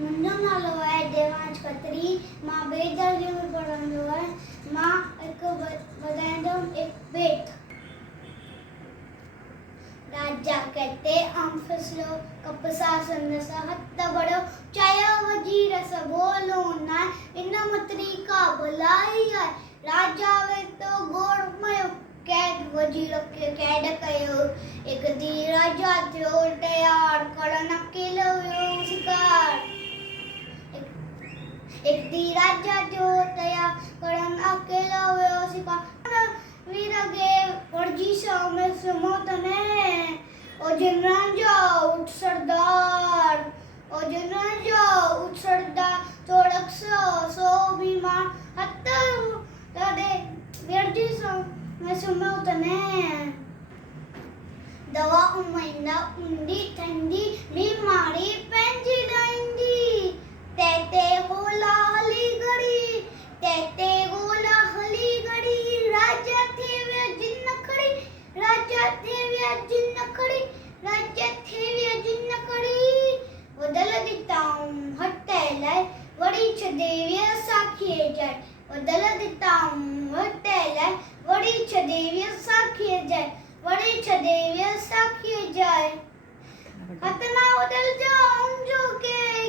मुंहिंजो नालो आहे देवांश खत्री। मां ॿिए दर्जे में पढ़ंदो आहियां। मां हिकु ॿुधाईंदुमि एक बेट। राजा कहते आम फिसलो कपसा संदसा हथ बड़ो चयो वजीर स बोलो ना इन मतरी का भलाई है। राजा वे तो गोड़ मयो कैद वजीर के कैद कयो। एक दी राजा थियो तैयार करण अकेलो हुयो शिकार। एक दी राजा थियो तैयार करण अकेलो हुयो शिकार। वीर गे वर्जी में सुमो तने ओ जिन राजा उठ सरदार। ओ जिन राजा उठ सरदार तोड़क सो बीमा हत्ता तड़े वर्जी में सुमो तने। दवा उमैंदा उंडी ठंडी बीमारी पंजी डांडी। तेते होला हली गड़ी तेते होला हली गड़ी। राजा थे वे जिन्न खड़ी राजा थे वे जिन्न खड़ी राजा थे वे जिन्न खड़ी। बदल दिताऊं हटे लाए वड़ी छदेविया साखिए जाए। बदल दिताऊं हटे लाए वड़ी छदेविया साखिए जाए। वड़ी छदेविया साखिए जाए। हतना उदल जाऊं जो के